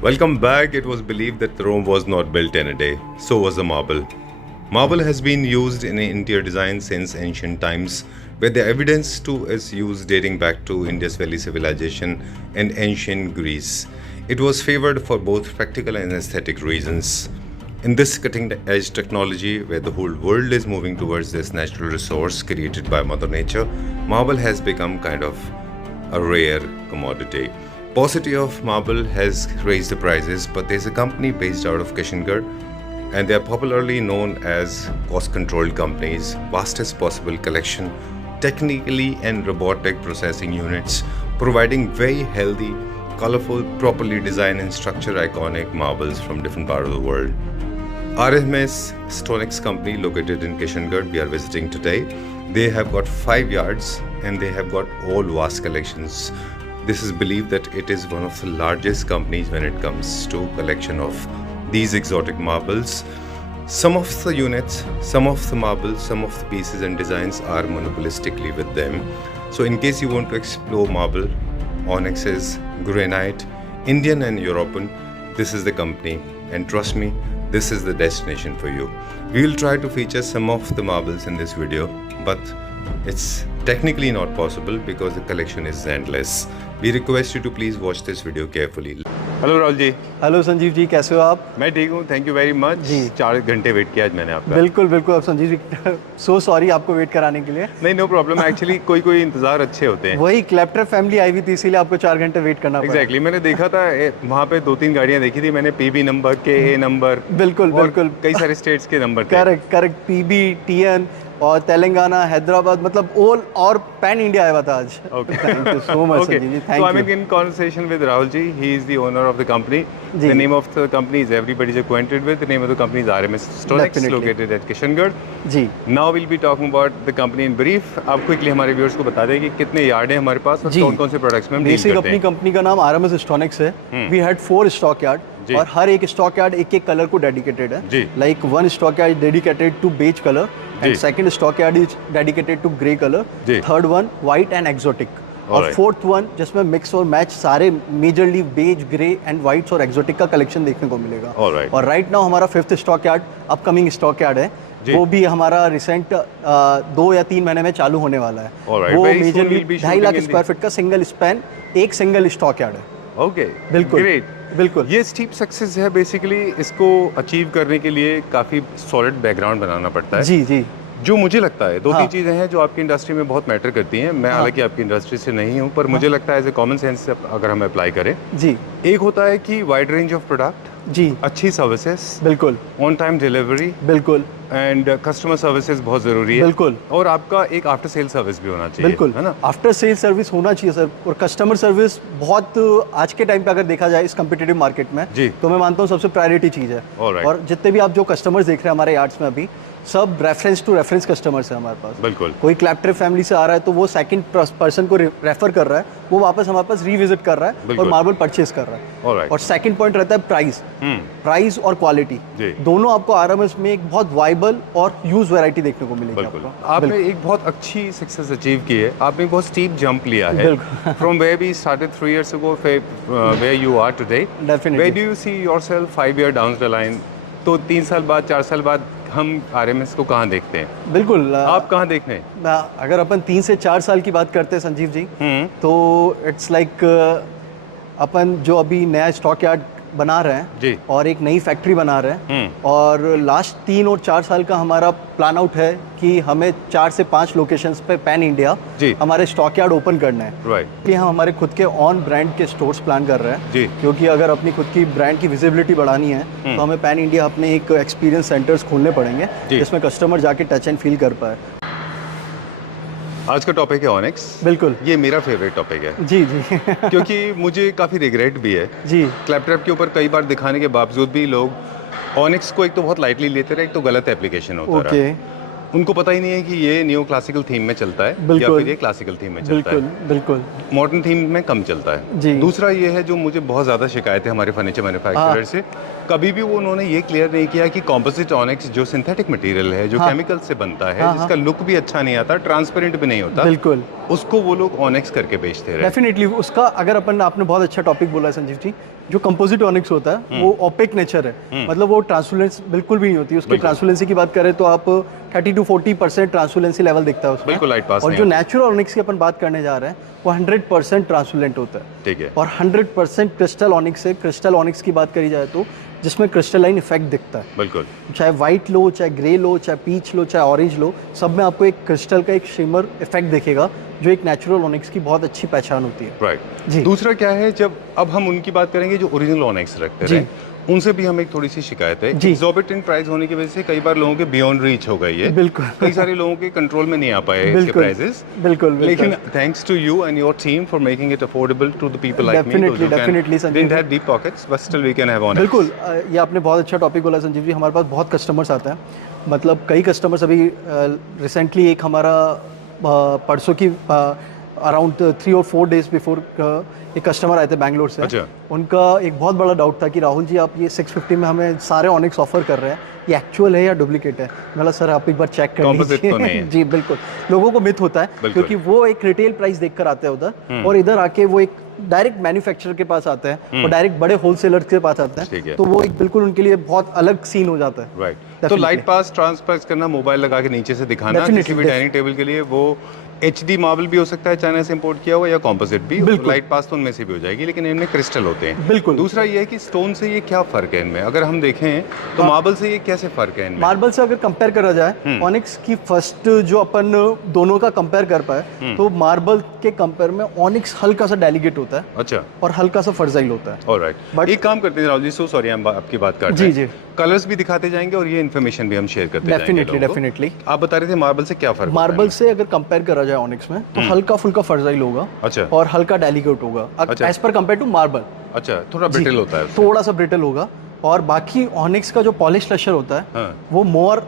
Welcome back. It was believed that Rome was not built in a day. So was the marble. Marble has been used in interior design since ancient times, where the evidence to its use dating back to Indus Valley civilization and ancient Greece. It was favored for both practical and aesthetic reasons. In this cutting-edge technology, where the whole world is moving towards this natural resource created by Mother Nature, marble has become kind of a rare commodity. Paucity of marble has raised the prices, but there's a company based out of Kishangarh, and they are popularly known as cost-controlled companies, vastest possible collection, technically and robotic processing units, providing very healthy, colorful, properly designed and structured iconic marbles from different parts of the world. RMS Stonics company located in Kishangarh, we are visiting today. They have got 5 yards and they have got all vast collections. This is believed that it is one of the largest companies when it comes to collection of these exotic marbles. Some of the units, some of the marbles, some of the pieces and designs are monopolistically with them. So in case you want to explore marble, onyxes, granite, Indian and European, this is the company, and trust me, this is the destination for you. We will try to feature some of the marbles in this video, but it's technically not possible because the collection is endless. We request you to please watch this video carefully. Hello Rahul ji. Hello Sanjeev ji, कैसे हो आप? मैं ठीक हूँ, thank you very much ji. 4 घंटे wait किया आज मैंने आपका। बिल्कुल बिल्कुल, अब संजीव जी सो सॉरी आपको वेट कराने के लिए। नहीं, नो प्रॉब्लम। एक्चुअली कोई इंतजार अच्छे होते हैं। वही क्लैप्टर फैमिली आई हुई थी, इसीलिए आपको 4 घंटे वेट करना पड़ा। एग्जैक्टली, मैंने देखा था वहाँ पे 2-3 गाड़ियाँ देखी थी मैंने, पीबी नंबर, के नंबर, बिल्कुल बिल्कुल, कई सारे स्टेट्स के नंबर थे। करेक्ट, पीबी, टीएन और तेलंगाना, हैदराबाद, मतलब ऑल और पैन इंडिया आया हुआ था आज। Okay, thank you so much Sanjeev ji, thank you. So I'm in conversation with Rahul ji. He is the owner of the company. The name of the company is everybody is acquainted with. The name of the company is RMS Stonics, located at Kishangarh. जी। Now we'll be talking about the company in brief. आप quickly हमारे viewers को बता दें कि कितने yard है हमारे पास और कौन-कौन से प्रोडक्ट्स में हम डील करते हैं। अपनी कंपनी का नाम RMS Stonics है। We had 4 स्टॉक यार्ड और हर एक स्टॉक यार्ड एक कलर को डेडिकेटेड है। Like 1 stock yard dedicated to beige colour, and second stockyard is dedicated to grey color, third one white and exotic, और fourth one जिसमें mix और match सारे majorly beige, grey and whites और exotic का collection देखने को मिलेगा। और राइट नाउ हमारा 5th stock yard upcoming stock yard है, वो भी हमारा रिसेंट 2 या 3 महीने में चालू होने वाला है। वो मेजरली 2.5 लाख स्क्वायर फीट का सिंगल स्पैन, एक सिंगल स्टॉक यार्ड है। ओके, बिल्कुल ग्रेट, बिल्कुल। ये स्टीप सक्सेस है बेसिकली। इसको अचीव करने के लिए काफ़ी सॉलिड बैकग्राउंड बनाना पड़ता है। जी। जो मुझे लगता है 2-3 चीज़ें हैं जो आपकी इंडस्ट्री में बहुत मैटर करती हैं। मैं हालांकि आपकी इंडस्ट्री से नहीं हूं, पर मुझे लगता है एज ए कॉमन सेंस अगर हम अप्लाई करें जी, एक होता है कि वाइड रेंज ऑफ प्रोडक्ट जी, अच्छी सर्विसेज, बिल्कुल, ऑन टाइम डिलीवरी, बिल्कुल, एंड कस्टमर सर्विसेज बहुत ज़रूरी है, बिल्कुल, और आपका एक आफ्टर सेल सर्विस भी होना चाहिए, बिल्कुल, है ना? आफ्टर सेल सर्विस होना चाहिए सर, और कस्टमर सर्विस बहुत आज के टाइम पे अगर देखा जाए इस कम्पिटिटिव मार्केट में जी, तो मैं मानता हूँ सबसे प्रायोरिटी चीज़ है। और जितने भी आप जो कस्टमर्स देख रहे हैं हमारे यार्ड्स में अभी, सब रेफरेंस टू रेफरेंस कस्टमर्स है हमारे पास। बिल्कुल, कोई क्लैप्टर फैमिली से आ रहा है तो वो सेकंड पर्सन को रेफर कर रहा है, वो वापस हमारे पास रीविजिट कर रहा है और मार्बल परचेज कर रहा है। और सेकंड पॉइंट रहता है प्राइस और क्वालिटी, दोनों आपको आरएमएस में एक बहुत वाइबल और यूज वैरायटी देखने को मिलेगी आपको। आपने एक बहुत अच्छी सक्सेस अचीव की है, आपने बहुत स्टीप जंप लिया है from where we started 3 years ago where you are today. Where do you see yourself 5 years down the line? तो 3 साल बाद, 4 साल बाद हम आरएमएस को कहाँ देखते हैं? बिल्कुल, आप कहाँ देखते हैं? अगर अपन 3 से 4 साल की बात करते हैं संजीव जी, तो इट्स लाइक अपन जो अभी नया स्टॉक यार्ड बना रहे हैं जी, और एक नई फैक्ट्री बना रहे हैं, और लास्ट 3 और 4 साल का हमारा प्लान आउट है कि हमें 4 से 5 लोकेशंस पे पैन इंडिया हमारे स्टॉक यार्ड ओपन करना है। कि हम हमारे खुद के ऑन ब्रांड के स्टोर्स प्लान कर रहे हैं जी, क्योंकि अगर अपनी खुद की ब्रांड की विजिबिलिटी बढ़ानी है तो हमें पैन इंडिया अपने एक एक्सपीरियंस सेंटर्स खोलने पड़ेंगे जिसमें कस्टमर जाके टच एंड फील कर पाए। आज का टॉपिक है ऑनिक्स। बिल्कुल, ये मेरा फेवरेट टॉपिक है जी क्योंकि मुझे काफ़ी रिग्रेट भी है जी, क्लैपटॉप के ऊपर कई बार दिखाने के बावजूद भी लोग ऑनिक्स को एक तो बहुत लाइटली लेते रहे, एक तो गलत एप्लीकेशन होता रहा। उनको पता ही नहीं है कि ये न्यू क्लासिकल थीम में चलता है या फिर ये क्लासिकल थीम में चलता है। बिल्कुल, मॉडर्न थीम में कम चलता है। दूसरा ये है जो मुझे बहुत ज़्यादा शिकायत है हमारे फर्नीचर मैन्युफैक्चरर से, कभी भी वो उन्होंने ये क्लियर नहीं किया कि कॉम्पोजिट ऑनिक्स जो सिंथेटिक मटेरियल है, जो केमिकल से बनता है, जिसका लुक भी अच्छा नहीं आता, ट्रांसपेरेंट भी नहीं होता, बिल्कुल, उसको वो लोग ऑनिक्स करके बेचते रहे। डेफिनेटली उसका, अगर अपन, आपने बहुत अच्छा टॉपिक बोला है संजीव जी, जो कंपोजिट ऑनिक्स होता है वो ओपेक नेचर है, मतलब वो ट्रांसपेरेंस बिल्कुल भी नहीं होती। उसकी ट्रांसपेरेंसी की बात करें तो आप 30 to 40% ट्रांसपेरेंसी लेवल दिखता है उसमें, बिल्कुल लाइट पास और नहीं जो होती। नेचुरल ऑनिक्स की अपन बात करने जा रहे हैं वो 100% ट्रांसपेरेंट होता है। ठीक है। और 100% क्रिस्टल ऑनिक्स है। क्रिस्टल ऑनिक्स की बात करी जाए तो जिसमें क्रिस्टलाइन इफेक्ट दिखता है, बिल्कुल। चाहे वाइट लो, चाहे ग्रे लो, चाहे पीच लो, चाहे ऑरेंज लो, सब में आपको एक क्रिस्टल का एक शिमर इफेक्ट दिखेगा, जो एक नेचुरल ऑनिक्स की बहुत अच्छी पहचान होती है। राइट। जी। दूसरा क्या है, जब अब हम उनकी बात करेंगे जो ओरिजिनल ऑनिक्स रखते जी। रहे, उनसे भी हमें एक थोड़ी सी शिकायत है। जी। एक्सॉर्बिटेंट प्राइस होने की वजह से कई बार लोगों के बियॉन्ड रीच हो गई है। बिल्कुल। कई सारे लोगों के कंट्रोल में नहीं आ पाए इसके बिल्कुल। प्राइसेस। बिल्कुल, लेकिन thanks to you and your team for making it affordable to the people like me, Definitely, Sanjeev didn't ji. Have deep pockets but still we can have onyx. बिल्कुल, ये आपने बहुत अच्छा टॉपिक बोला संजीव जी। हमारे पास बहुत कस्टमर्स आते हैं, मतलब कई कस्टमर्स अभी रिसेंटली एक हमारा परसों की अराउंड 3 और 4 डेज बिफोर एक कस्टमर आए थे बैंगलोर से। अच्छा। उनका एक बहुत बड़ा डाउट था कि राहुल जी आप ये 650 में हमें सारे ऑनिक्स ऑफर कर रहे हैं, ये एक्चुअल है या डुप्लीकेट है? मैं बोला सर आप एक बार चेक कर Composite लीजिए। तो नहीं है। जी बिल्कुल, लोगों को मिथ होता है बिल्कुल। क्योंकि वो एक रिटेल प्राइस देखकर आते हैं उधर, और इधर आके वो एक डायरेक्ट मैन्युफैक्चरर के पास आते हैं और डायरेक्ट बड़े होलसेलर के पास आते ठीक है। हैं, तो वो एक बिल्कुल उनके लिए बहुत अलग सीन हो जाता है। राइट। तो Definitely. लाइट पास ट्रांसफर करना, मोबाइल लगा के नीचे से दिखाना, Definitely, किसी भी डाइनिंग टेबल के लिए वो HD मार्बल भी हो सकता है चाइना से इंपोर्ट किया हुआ, या कॉम्पोजिट भी। बिल्कुल। लाइट पास तो उनमें से भी हो जाएगी, लेकिन इनमें क्रिस्टल होते हैं। बिल्कुल। दूसरा ये है कि स्टोन से ये क्या फर्क है इनमें, अगर हम देखें तो मार्बल से ये कैसे फर्क है इनमें? मार्बल से अगर कंपेयर करा जाए, ऑनिक्स की फर्स्ट जो अपन दोनों का कंपेयर कर पाए तो मार्बल के कंपेयर में ऑनिक्स हल्का सा डेलिकेट होता है अच्छा। और हल्का सा फर्जाइल होता है। ऑलराइट। But- एक काम करते हैं राहुल जी, सो सॉरी हम आपकी बात काट जी, रहे हैं। जी। कलर्स भी दिखाते जाएंगे और ये इन्फॉर्मेशन भी हम शेयर करते जाएंगे डेफिनेटली, लोगों को। डेफिनेटली। आप बता रहे थे मार्बल से क्या फर्क मार्बल से अगर कंपेयर करा जाए ऑनिक्स में तो हल्का फुल्का फर्जाइल होगा अच्छा। और हल्का डेलिकेट होगा अच्छा। As per compare to marble. अच्छा, थोड़ा ब्रिटल होता है। थोड़ा सा ब्रिटल होगा, और बाकी ऑनिक्स का जो पॉलिश लशर होता है हाँ। वो मोर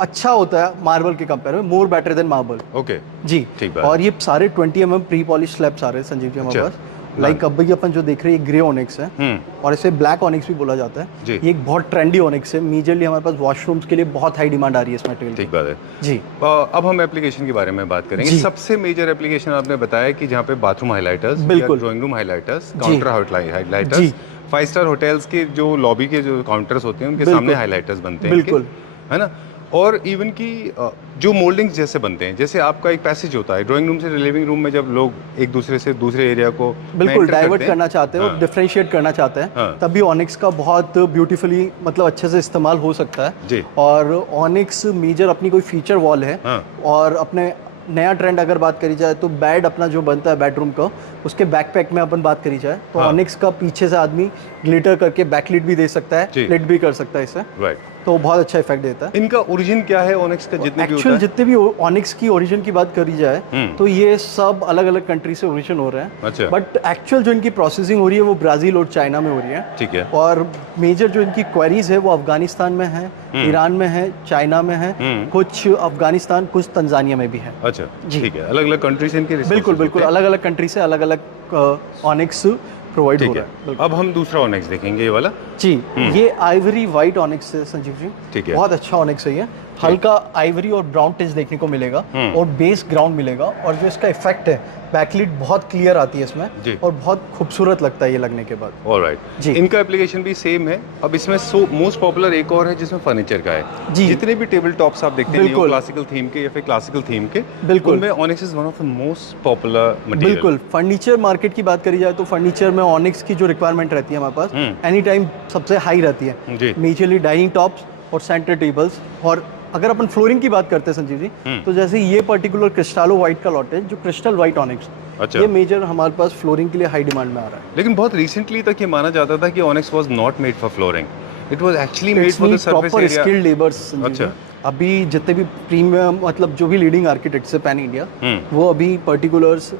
अच्छा होता है मार्बल के कंपेयर में, more better than marble. Okay. जी ठीक बात। और ये सारे 20 mm प्री पॉलिश स्लैब्स आ रहे हैं संजीव जी हमारे अच्छा। पास। लाइक अब भी अपन जो देख रहे हैं ग्रे ऑनिक्स है, और इसे ब्लैक ऑनिक्स भी बोला जाता जी। है। ये एक बहुत ट्रेंडी ऑनिक्स है, मेजरली हमारे पास वॉशरूम्स के लिए बहुत हाई डिमांड आ रही है इस मटेरियल की। ठीक बात है। जी। अब हम एप्लीकेशन के बारे में बात करेंगे। जी। सबसे मेजर एप्लीकेशन आपने बताया कि जहाँ पे बाथरूम हाइलाइटर्स, बिल्कुल। ड्राइंग रूम हाइलाइटर्स, जी। काउंटर हाइलाइटर्स, जी। 5 स्टार होटल्स के जो लॉबी के जो काउंटर्स होते हैं उनके बिल्कुल। सामने हाइलाइटर्स बनते हैं बिल्कुल। इनके, है ना। और इवन की जो मोल्डिंग्स जैसे बनते हैं, जैसे आपका एक पैसेज होता है ड्राइंग रूम से लिविंग रूम में, जब लोग एक दूसरे से दूसरे एरिया को बिल्कुल enter डाइवर्ट करते हैं, करना चाहते हैं और हाँ, डिफरेंशिएट करना चाहते हैं, हाँ। तभी ऑनिक्स का बहुत ब्यूटीफुली मतलब अच्छे से इस्तेमाल हो सकता है। जी। और ऑनिक्स मेजर अपनी कोई फीचर वॉल है, हाँ। और अपने नया ट्रेंड अगर बात करी जाए तो बेड अपना जो बनता है बेडरूम का, उसके बैकपैक में अपन बात करी जाए तो हाँ। ऑनिक्स का पीछे से आदमी ग्लिटर करके बैकलिट भी दे सकता जी। है, लिट भी कर सकता है इससे, राइट। तो बहुत अच्छा इफेक्ट देता है। इनका ओरिजिन क्या है ऑनिक्स का, जितने भी होता एक्चुअल है? जितने भी ऑनिक्स की ओरिजिन की बात करी जाए तो ये सब अलग अलग कंट्री से ओरिजिन हो रहे हैं। अच्छा। बट एक्चुअल जो इनकी प्रोसेसिंग हो रही है वो ब्राजील और चाइना में हो रही है। ठीक है। और मेजर जो इनकी क्वेरीज है वो अफगानिस्तान में है, ईरान में है, चाइना में है, कुछ अफगानिस्तान, कुछ तंजानिया में भी है। अच्छा, जी। ठीक है। अलग अलग कंट्री से इनके बिल्कुल resources बिल्कुल, होते हैं। अलग अलग कंट्री से अलग अलग ऑनिक्स प्रोवाइड हो ठीक रहा है। है। अब हम दूसरा ऑनिक्स देखेंगे, ये वाला। जी, ये आइवरी वाइट ऑनिक्स है संजीव जी। ठीक है। बहुत अच्छा ऑनिक्स है ये, हल्का आइवरी और ब्राउन टिंच देखने को मिलेगा और बेस ग्राउंड मिलेगा, और जो इसका इफेक्ट है बैकलिट बहुत क्लियर आती है इसमें, जी। और बहुत खूबसूरत लगता है ये लगने के बाद। ऑलराइट। जी। इनका एप्लीकेशन भी सेम है। अब इसमें मोस्ट पॉपुलर एक और है जिसमें फर्नीचर का है। जी। जितने भी टेबल टॉप्स आप देखते हैं बिल्कुल। क्लासिकल थीम के या फिर क्लासिकल थीम के, बिल्कुल। उनमें onyx is one of the most popular material. बिल्कुल, फर्नीचर मार्केट की बात करी जाए तो फर्नीचर में ऑनिक्स की जो रिक्वायरमेंट रहती है हमारे पास एनी टाइम सबसे हाई रहती है। जी। मेजरली डाइनिंग टॉप्स और सेंटर टेबल्स। और अगर अपन फ्लोरिंग की बात करते हैं संजीव जी, तो जैसे ये पर्टिकुलर क्रिस्टालो वाइट का लॉट है, जो क्रिस्टल वाइट ऑनिक्स, अच्छा। ये मेजर हमारे पास फ्लोरिंग के लिए हाई डिमांड में आ रहा है। लेकिन बहुत रिसेंटली तक ये माना जाता था कि onyx was not made for flooring, it was actually made for the surface proper area. Skilled labours. अच्छा। अभी जितने भी प्रीमियम मतलब जो भी लीडिंग आर्किटेक्ट्स है पैन इंडिया, वो अभी particulars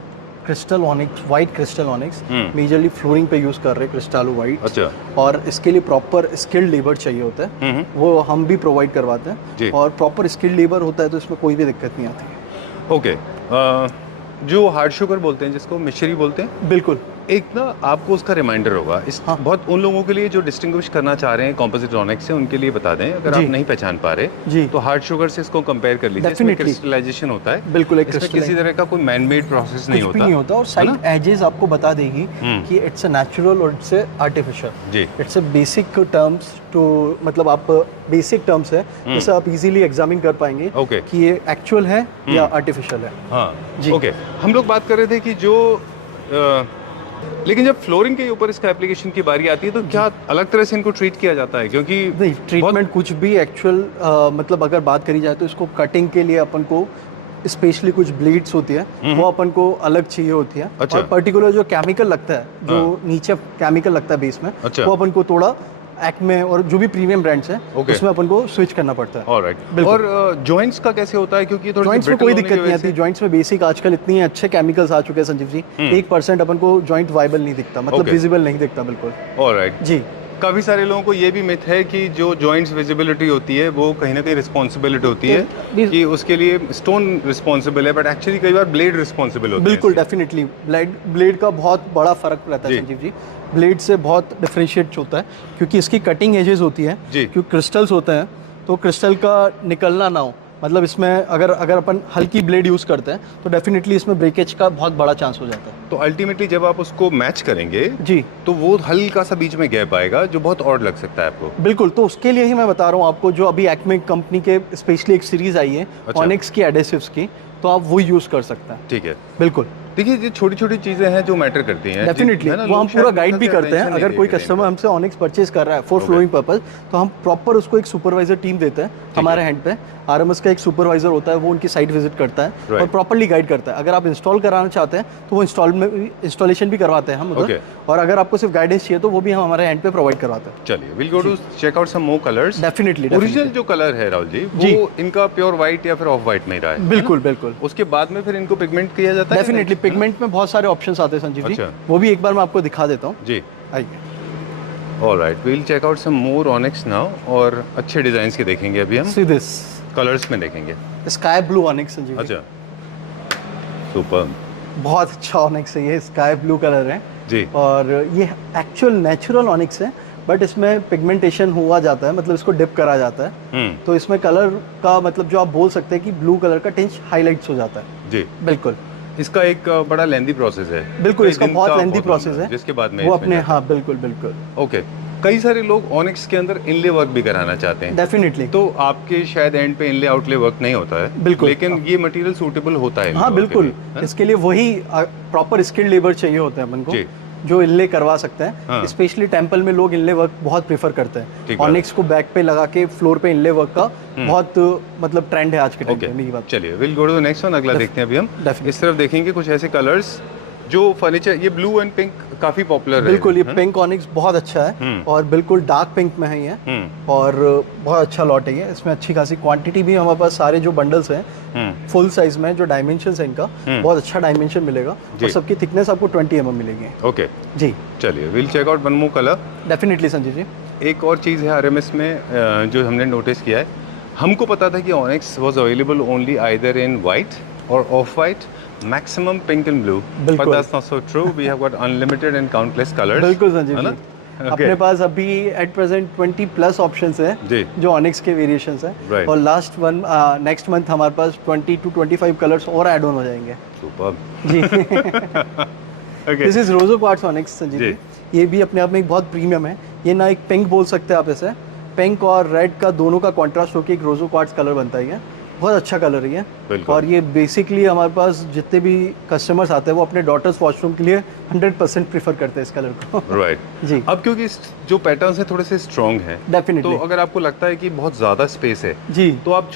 crystal onyx, white crystal onyx majorly flooring पे यूज कर रहे हैं, क्रिस्टालो वाइट। अच्छा। और इसके लिए प्रॉपर स्किल्ड लेबर चाहिए होता है, वो हम भी प्रोवाइड करवाते जी। हैं, और प्रॉपर स्किल्ड लेबर होता है तो इसमें कोई भी दिक्कत नहीं आती है। ओके। जो हार्ड शुगर बोलते हैं, जिसको मिश्री बोलते हैं, बिल्कुल। एक ना आपको उसका रिमाइंडर होगा इस बहुत उन लोगों के लिए जो डिस्टिंग्विश करना चाह रहे हैं कॉम्पोजिट ऑनिक्स से, उनके लिए बता दें अगर आप नहीं पहचान पा रहे तो हार्ड शुगर से इसको कंपेयर कर लीजिए। इसमें क्रिस्टलाइजेशन होता है, बिल्कुल एक इसमें किसी तरह का कोई मैन मेड प्रोसेस नहीं होता और साइड एजेस आपको बता देगी कि इट्स अ नेचुरल और इट्स आर्टिफिशियल जी। It's a basic terms to मतलब आप बेसिक टर्म्स है जिसे आप इजीली एग्जामिन कर पाएंगे कि ये एक्चुअल है या आर्टिफिशियल है। हाँ जी ओके। हम लोग बात कर रहे थे कि जो लेकिन जब फ्लोरिंग के ऊपर इसका एप्लीकेशन की बारी आती है तो क्या अलग तरह से इनको ट्रीट किया जाता है? क्योंकि नहीं ट्रीटमेंट कुछ भी एक्चुअल मतलब अगर बात करी जाए तो इसको कटिंग के लिए अपन को स्पेशली कुछ ब्लीड्स होती है वो अपन को अलग चाहिए होती है। अच्छा। और पर्टिकुलर जो केमिकल लगता है जो नीचे केमिकल लगता है बेस में अच्छा। वो अपन को थोड़ा एक्मे और जो भी प्रीमियम ब्रांड्स हैं उसमें अपन को स्विच करना पड़ता है। ऑलराइट। और जॉइंट्स का कैसे होता है? क्योंकि थोड़ी जॉइंट्स में कोई दिक्कत नहीं आती। जॉइंट्स में बेसिक आजकल इतनी अच्छे केमिकल्स आ चुके हैं संजीव जी, 1% अपन को जॉइंट वाइबल नहीं दिखता, मतलब विजिबल नहीं दिखता बिल्कुल। ऑलराइट जी। काफ़ी सारे लोगों को ये भी मिथ है कि जो जॉइंट्स विजिबिलिटी होती है वो कहीं ना कहीं रिस्पॉन्सिबिलिटी होती है कि उसके लिए स्टोन रिस्पॉन्सिबल है, बट एक्चुअली कई बार ब्लेड रिस्पॉन्सिबल होता है। बिल्कुल डेफिनेटली ब्लेड का बहुत बड़ा फर्क रहता है संजीव जी। ब्लेड से बहुत डिफरेंशिएट होता है क्योंकि इसकी कटिंग एजेस होती है, क्योंकि क्रिस्टल्स होते हैं तो क्रिस्टल का निकलना ना हो, मतलब इसमें अगर अपन हल्की ब्लेड यूज़ करते हैं तो डेफिनेटली इसमें ब्रेकेज का बहुत बड़ा चांस हो जाता है। तो अल्टीमेटली जब आप उसको मैच करेंगे जी तो वो हल्का सा बीच में गैप आएगा जो बहुत ऑड लग सकता है आपको। बिल्कुल, तो उसके लिए ही मैं बता रहा हूँ आपको, जो अभी एक्मे कंपनी के स्पेशली एक सीरीज आई है ऑनिक्स की एडेसिव्स की, तो आप वो यूज़ कर सकते हैं। ठीक है, बिल्कुल। देखिए ये छोटी छोटी चीज़ें हैं जो मैटर करती हैं डेफिनेटली, वो हम पूरा गाइड भी करते हैं। अगर कोई कस्टमर हमसे ऑनिक्स परचेज कर रहा है फॉर फ्लोइंग पर्पस तो हम प्रॉपर उसको एक सुपरवाइजर टीम देते हैं हमारे हैंड पे। आरएमएस का एक सुपरवाइजर होता है, वो उनकी साइट विजिट करता है और प्रॉपर्ली गाइड करता है। अगर आप इंस्टॉल कराना चाहते हैं तो वो इंस्टॉलेशन भी करवाते हैं हम उधर, और अगर आपको सिर्फ गाइडेंस चाहिए तो वो भी हम हमारे हैंड पे प्रोवाइड करवाते हैं। चलिए will go to check out some more colours. Definitely original जो कलर है राहुल जी वो इनका प्योर व्हाइट या फिर ऑफ व्हाइट में रहा है? बिल्कुल बिल्कुल। उसके बाद में फिर इनको पिगमेंट किया जाता है? डेफिनेटली, पिगमेंट में बहुत सारे ऑप्शंस आते हैं संजीव जी, वो भी एक बार मैं आपको दिखा देता हूँ। जी आइए। Alright, we will check out some more onyx now, और अच्छे डिजाइन्स के देखेंगे अभी हम। सी दिस कलर्स में देखेंगे। Sky blue onyx Sanjeev. अच्छा, सुपर, बहुत अच्छा ऑनिक्स है ये, स्काई ब्लू कलर है जी। और ये एक्चुअल नेचुरल ऑनिक्स है, बट इसमें पिगमेंटेशन हुआ जाता है, मतलब इसको डिप करा जाता है। तो इसमें कलर का मतलब जो आप बोल सकते हैं कि ब्लू कलर का टिंच हाईलाइट्स हो जाता है। जी बिल्कुल। इसका एक बड़ा लेंथी प्रोसेस है। बिल्कुल, इसका बहुत लेंथी प्रोसेस है जिसके बाद में वो अपने, हाँ बिल्कुल बिल्कुल। ओके, कई सारे लोग ऑनिक्स के अंदर इनले वर्क भी कराना चाहते हैं। डेफिनेटली। तो आपके शायद एंड पे इनले आउटले वर्क नहीं होता है। बिल्कुल, लेकिन ये मटेरियल सूटेबल होता है। हाँ बिल्कुल, इसके लिए वही प्रॉपर स्किल्ड लेबर चाहिए होते हैं अपन को जो इनले करवा सकते हैं। स्पेशली टेंपल में लोग इनले वर्क बहुत प्रेफर करते हैं। ऑनिक्स को बैक पे लगा के फ्लोर पे इनले वर्क का बहुत मतलब ट्रेंड है आज के टाइम पे। मेरी बात, चलिए will go to the next one. अगला देखते हैं अभी हम। इस तरफ देखेंगे कुछ ऐसे कलर्स जो फर्नीचर, ये ब्लू एंड पिंक काफी पॉपुलर है। बिल्कुल, ये पिंक ऑनिक्स बहुत अच्छा है और बिल्कुल डार्क पिंक में है ये, और बहुत अच्छा लॉट है ये। इसमें अच्छी खासी क्वांटिटी भी हमारे पास, सारे जो बंडल्स हैं फुल साइज में, जो डायमेंशंस है इनका बहुत अच्छा डायमेंशन मिलेगा और सबकी थिकनेस आपको 20 mm मिलेगी। ओके जी, चलिए will check out one more colour. Definitely Sanjeev ji. एक और चीज़ है आरएमएस में जो हमने नोटिस किया है, हमको पता था कि onyx was available only either in white और off white, maximum pink and blue, but that's not so true. We have got unlimited and countless colours. बिल्कुल संजीव जी, अपने पास अभी एट प्रेजेंट 20+ ऑप्शंस हैं जो ऑनिक्स के वेरिएशंस हैं, और लास्ट वन नेक्स्ट मंथ हमारे पास 20 to 25 कलर्स और ऐड ऑन हो जाएंगे। सुपर जी। This is rojo quartz onyx Sanjeev ji. ये भी अपने आप में एक बहुत प्रीमियम है। ये ना एक पिंक बोल सकते हैं आप इसे, पिंक और रेड का दोनों का कॉन्ट्रास्ट होकर एक रोजो क्वार्ट्ज कलर बनता है। बहुत अच्छा कलर है ये, और ये बेसिकली हमारे पास जितने भी कस्टमर्स आते हैं वो अपने डॉटर्स वॉशरूम के लिए 100% प्रेफर करते हैं इस कलर को। राइट जी। अब क्योंकि जो पैटर्न्स है थोड़े से स्ट्रॉन्ग हैं, डेफिनेटली, तो अगर आपको लगता है कि बहुत ज्यादा स्पेस है जी, तो आप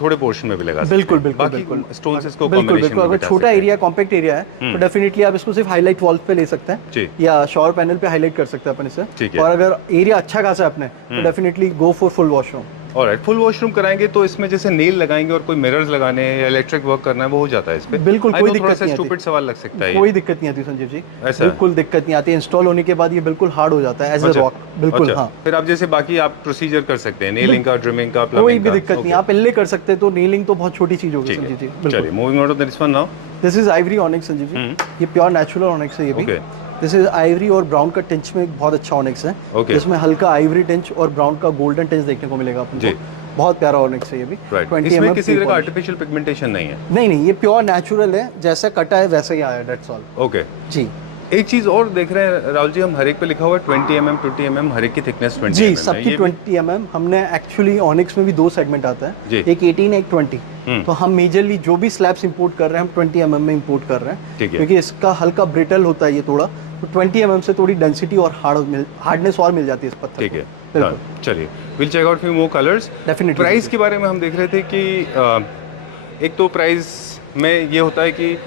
थोड़े पोर्शन में भी लगा सकते हैं। बिल्कुल बिल्कुल बिल्कुल, स्टोन्स इसको बिल्कुल बिल्कुल। अगर छोटा एरिया, कॉम्पैक्ट एरिया है तो डेफिनेटली आप इसको सिर्फ हाईलाइट वॉल पे ले सकते हैं या शॉवर पैनल पे हाईलाइट कर सकते हैं अपन इसे। और अगर एरिया अच्छा खासा है अपने तो definitely go for full washroom. Alright, full washroom कराएंगे तो इसमें जैसे नेल लगाएंगे और कोई मिरर्स लगाने हैं या इलेक्ट्रिक वर्क करना है वो हो जाता है इस पे? बिल्कुल, कोई दिक्कत नहीं आती। स्टूपिड सवाल लग सकता है, कोई दिक्कत नहीं आती संजीव जी, बिल्कुल दिक्कत नहीं आती। इंस्टॉल होने के बाद ये बिल्कुल हार्ड हो जाता है एज अ रॉक। बिल्कुल, हाँ। फिर आप जैसे बाकी आप प्रोसीजर कर सकते हैं, नेलिंग का, ट्रिमिंग का, प्लम्बिंग का, कोई भी दिक्कत नहीं। आप इनले कर सकते हैं तो नेलिंग तो बहुत छोटी चीज होगी संजीव जी। चलिए moving on to this one now. This is ivory onyx Sanjeev ji, ये प्योर नेचुरल ऑनिक्स है ये भी। दिस इज आइवरी और ब्राउन का टिंच में एक बहुत अच्छा ऑनिक्स है। Okay. इसमें हल्का आइवरी टिंच और ब्राउन का गोल्डन टिंच देखने को मिलेगा अपन जी। को। बहुत प्यारा ऑनिक्स है ये भी। राइट, 20 इसमें mm किसी तरह का polish। आर्टिफिशियल पिगमेंटेशन नहीं है। नहीं, ये प्योर नेचुरल है, जैसा कटा है वैसा ही आया, दैट्स ऑल। ओके। जी एक चीज और देख रहे हैं राहुल जी, हम हर एक पे लिखा हुआ है 20 mm 20 mm, हर एक की थिकनेस 20 जी, mm है। सबकी ये 20 mm। हमने एक्चुअली ऑनिक्स में भी 2 सेगमेंट आता जी। है, एक 18 एक 20। तो हम मेजरली जो भी स्लैब्स इंपोर्ट कर रहे हैं हम 20 mm में इंपोर्ट कर रहे हैं, ठीक है। क्योंकि इसका हल्का ब्रिटल होता है ये थोड़ा, तो 20 mm से थोड़ी डेंसिटी और हार्डनेस और मिल जाती है इस पत्थर ठीक को। है, बिल्कुल। done। चलिए will check out few more colours. Definitely, price के बारे में हम देख रहे थे कि एक तो प्राइस में ये होता है कि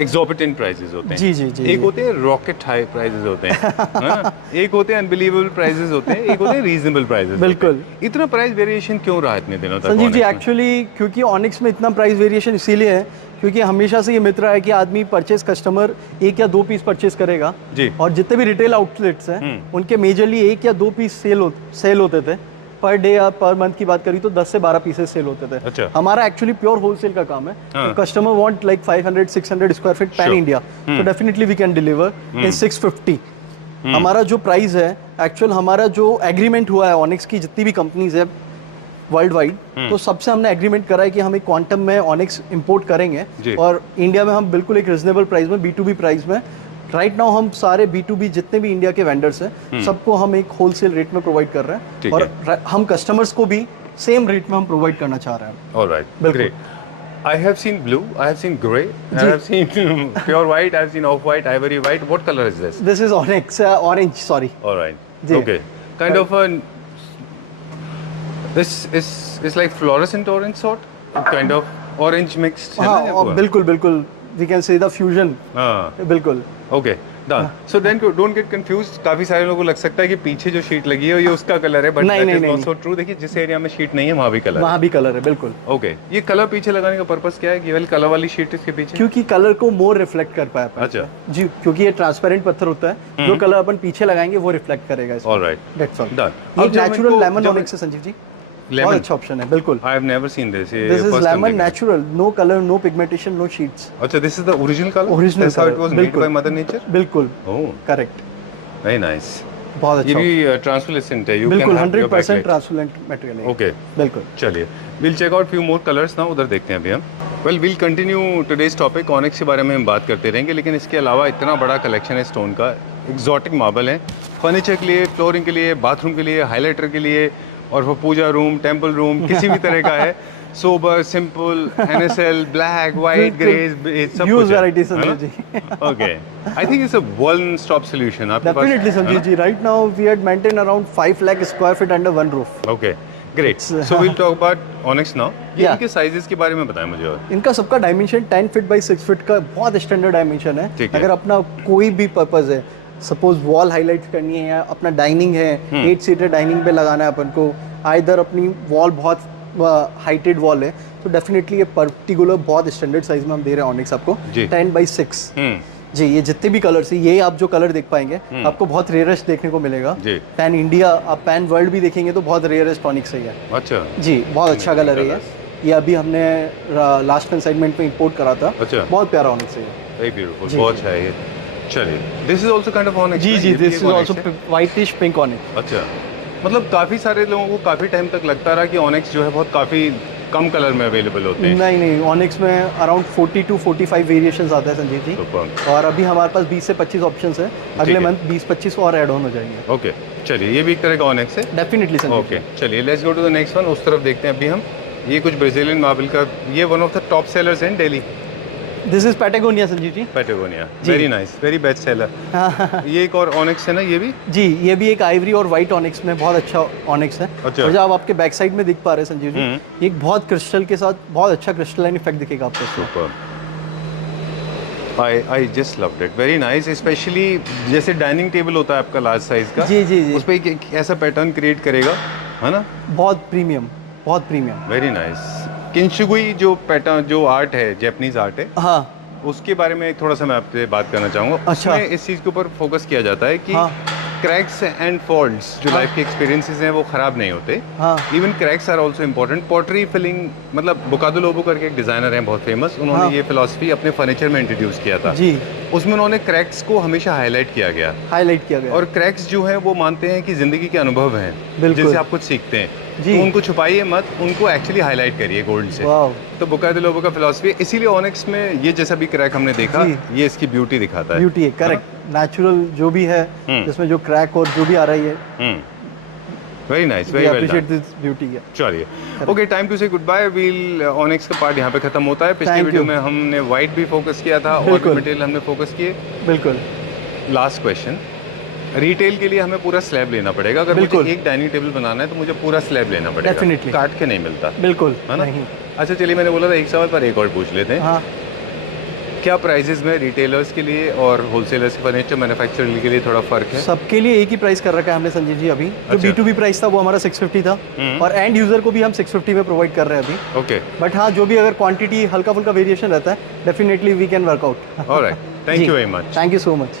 एग्जॉर्बिटेंट प्राइसेस होते हैं। जी, जी, जी, एक जी। होते हैं रॉकेट हाई प्राइसेस होते हैं, है ना? एक होते हैं अनबिलीवेबल प्राइसेस होते हैं, एक होते हैं रीजनेबल प्राइसेस। बिल्कुल। इतना प्राइस वेरिएशन क्यों रहा इतने दिनों तक? संजीव जी, Onyx में? एक्चुअली क्योंकि ऑनिक्स में इतना प्राइस वेरिएशन इसीलिए है क्योंकि हमेशा से ये मित्र है कि आदमी परचेज कस्टमर 1 या 2 पीस परचेज करेगा जी। और जितने भी रिटेल आउटलेट्स हैं उनके मेजरली 1 या 2 पीस सेल होते थे पर डे या पर मंथ की बात करी तो 10 से 12 पीसेस सेल होते थे। अच्छा। हमारा एक्चुअली प्योर होलसेल का काम है। हाँ। Customer want like 500-600 square feet pan Sure. India, तो definitely we can deliver in 650। हमारा जो प्राइस है एक्चुअल, हमारा जो एग्रीमेंट हुआ है ऑनिक्स की जितनी भी कंपनीज है वर्ल्ड वाइड, तो सबसे हमने एग्रीमेंट करा है कि हम एक क्वांटम में ऑनिक्स इंपोर्ट जी। करेंगे और इंडिया में हम बिल्कुल एक रिजनेबल प्राइस में B2B प्राइस में राइट नाउ हम सारे B2B जितने भी इंडिया के वेंडर्स हैं सबको हम एक होलसेल रेट में प्रोवाइड कर रहे ठीक हैं और हम कस्टमर्स को भी सेम रेट में हम प्रोवाइड करना चाह रहे हैं। Alright, बिल्कुल। great. I have seen blue, I have seen grey, I have seen pure white, I have seen off-white, ivory white. What color is this? This is onyx orange, sorry. Alright. जी। Okay. Kind of a. This is like fluorescent orange sort, kind of orange mixed. है ना हाँ, ये और पूरा? बिल्कुल बिल्कुल, we can say the fusion. हाँ. बिल्कुल। Okay. Done. So then don't get confused. काफी सारे लोगों को लग सकता है कि पीछे जो शीट लगी है ये उसका कलर है, but नहीं, that नहीं, is नहीं, not so true. देखिए जिस एरिया में शीट नहीं है वहाँ भी कलर है. वहाँ भी कलर है, बिल्कुल। ओके, ये कलर पीछे लगाने का पर्पस क्या है? केवल कलर वाली शीट इसके पीछे? क्योंकि कलर को मोर रिफ्लेक्ट कर पाए अपन। अच्छा। जी, क्योंकि ये ट्रांसपेरेंट पत्थर होता है, जो कलर अपन पीछे लगाएंगे वो रिफ्लेक्ट करेगा इसमें। All right. That's all. Done. ये अब जब नेचुरल इनको- लेमन जब- ऑनिक्स है संजीव जी। Lemon? बहुत अच्छा ऑप्शन है, बिल्कुल। I have never seen this. ये this is first time lemon देखा है. Natural, no colour, no pigmentation, no sheets. अच्छा, this is the original color? Original That's how it was made by Mother Nature? बिल्कुल, Oh, correct. very nice. बहुत ये अच्छा। भी translucent है. You बिल्कुल can have your 100% backlight. Transparent material है। Okay. बिल्कुल। चलिए, we'll check out few more colors now. उधर देखते हैं अभी हम. Well, we'll continue today's topic. Onyx के बारे में हम बात करते रहेंगे, लेकिन इसके अलावा इतना बड़ा कलेक्शन है स्टोन का. एक्सोटिक मार्बल है, फर्नीचर के लिए, फ्लोरिंग के लिए, बाथरूम के लिए, हाइलाइटर के लिए, और वो पूजा रूम, टेंपल रूम, किसी भी तरह का है. Sober, simple, NSL, black, white, grey, सब Use कुछ है. variety, है ना? Sanjeev ji. Okay. I think it's a one-stop solution. आपके पास Definitely, है ना? Sanjeev ji. Right now, we had maintained around 5 lakh square feet under one roof. Okay, great. So we'll talk about Onyx now. ये Yeah. इनके sizes के बारे में बताएं मुझे और. इनका सबका डायमेंशन 10 फीट बाई 6 फीट का बहुत स्टैंडर्ड डायमेंशन है। ठीक है। अगर अपना कोई भी पर्पज है, सपोज वॉल हाईलाइट करनी है या अपना डाइनिंग है, 8 सीटर डाइनिंग पे लगाना है अपन को, आइदर अपनी वॉल बहुत हाइटेड वॉल है, तो डेफिनेटली ये पर्टिकुलर बहुत स्टैंडर्ड साइज में हम दे रहे हैं ऑनिक्स आपको, जी। 10 बाई 6। जी, ये जितने भी कलर्स है, ये आप जो कलर देख पाएंगे आपको बहुत रेयरेस्ट देखने को मिलेगा। जी। पैन इंडिया, आप पैन वर्ल्ड भी देखेंगे तो बहुत रेयरेस्ट ऑनिक्स है ये। अच्छा. जी, बहुत अच्छा कलर है ये अभी हमने लास्ट कंसाइनमेंट में इंपोर्ट करा था। अच्छा. बहुत प्यारा ऑनिक्स है ये। Very beautiful. बहुत अच्छा है ये. चलिए. This is also kind of Onyx. Ji right? जी, ये भी दिस एक इज Onyx आल्सो है? Whitish pink onyx. अच्छा. मतलब काफी सारे लोगों को काफी टाइम तक लगता रहा कि Onyx जो है बहुत काफी कम कलर में अवेलेबल होते हैं. नहीं, ऑनिक्स में अराउंड 40 to 45 वेरिएशंस आते हैं संजीव जी। Superb. और अभी हमारे पास 20 से 25 ऑप्शंस हैं। अगले है। मंथ 20-25 और ऐड ऑन हो जाएंगे। ओके, चलिए, ये भी एक तरह का Onyx है. डेफिनेटली संजीव। ओके, चलिए, let's go to the next one. उस तरफ देखते हैं अभी हम. ये कुछ ब्राजीलियन मार्बल का, ये one of the top sellers हैं Delhi. This is Patagonia Sanjeev ji. Patagonia. जी। Very nice, very best seller. ये एक और Onyx है ना, ये भी? जी, ये भी एक आइवरी और वाइट ऑनिक्स में बहुत अच्छा ऑनिक्स है। अच्छा। और जो आप आपके बैक साइड में दिख पा रहे हैं संजीव जी, ये एक बहुत क्रिस्टल के साथ बहुत अच्छा क्रिस्टलाइन इफेक्ट दिखेगा आपको इसमें। Superb. I just loved it. Very nice. Especially जैसे डाइनिंग टेबल होता है आपका लार्ज साइज का. जी, जी, जी। उस पे एक ऐसा पैटर्न क्रिएट करेगा, है ना? बहुत प्रीमियम, बहुत प्रीमियम। Very nice. किंशुगुई जो पैटर्न, जो आर्ट है, जापानीज आर्ट है, हाँ उसके बारे में थोड़ा सा मैं आपसे बात करना चाहूँगा. अच्छा। उसमें इस चीज़ के ऊपर फोकस किया जाता है कि हाँ। क्रैक्स एंड फॉल्ट्स जो लाइफ के एक्सपीरियंसेस हैं वो ख़राब नहीं होते। हाँ। Even cracks are also important. Pottery filling, मतलब बुकादो लोबो करके एक डिज़ाइनर हैं बहुत फेमस, उन्होंने हाँ। ये फिलॉसफी अपने फर्नीचर में इंट्रोड्यूस किया था। जी, उसमें उन्होंने क्रैक्स को हमेशा हाईलाइट किया गया, हाईलाइट किया गया। और क्रैक्स जो हैं वो मानते हैं कि ज़िंदगी के अनुभव हैं बिल्कुल। जिनसे आप कुछ सीखते हैं, जी। तो उनको छुपाइए मत, उनको एक्चुअली हाईलाइट करिए गोल्ड से। वाव, तो बुकादो लोबो का फिलॉसफी है, इसीलिए ऑनिक्स में ये जैसा भी क्रैक हमने देखा, जी। ये इसकी ब्यूटी दिखाता है। ब्यूटी है, करेक्ट। नेचुरल जो भी है, जिसमें जो क्रैक और जो भी आ रही है, very nice, we very well appreciate done. This beauty है। चलिए, okay, time to say goodbye. Wheel onyx का पार्ट यहाँ पे खत्म होता है। पिछले Thank वीडियो you. में हमने वाइट भी फोकस किया था और भी बिल्कुल। मटेरियल हमने फोकस किए। बिल्कुल। लास्ट क्वेश्चन, रिटेल के लिए हमें पूरा स्लैब लेना पड़ेगा। अगर बिल्कुल। मुझे एक डाइनिंग टेबल बनाना है तो मुझे पूरा स्लैब लेना पड़ेगा, Definitely. काट के नहीं मिलता, बिल्कुल, है ना? नहीं। अच्छा चलिए, मैंने बोला था एक सवाल पर एक और पूछ लेते हैं। हाँ, क्या प्राइजेस में रिटेलर्स के लिए और होलसेलर्स के फर्नीचर मैन्युफैक्चरर के लिए थोड़ा फर्क है? सबके लिए एक ही प्राइस कर रखा है हमने संजीव जी अभी। जो अच्छा। B2B प्राइस था वो हमारा 650 था, और एंड यूजर को भी हम 650 में प्रोवाइड कर रहे हैं अभी। ओके, बट हाँ, जो भी अगर क्वांटिटी हल्का फुल्का वेरिएशन रहता है, definitely we can work out. Alright, thank you very much. Thank you so much.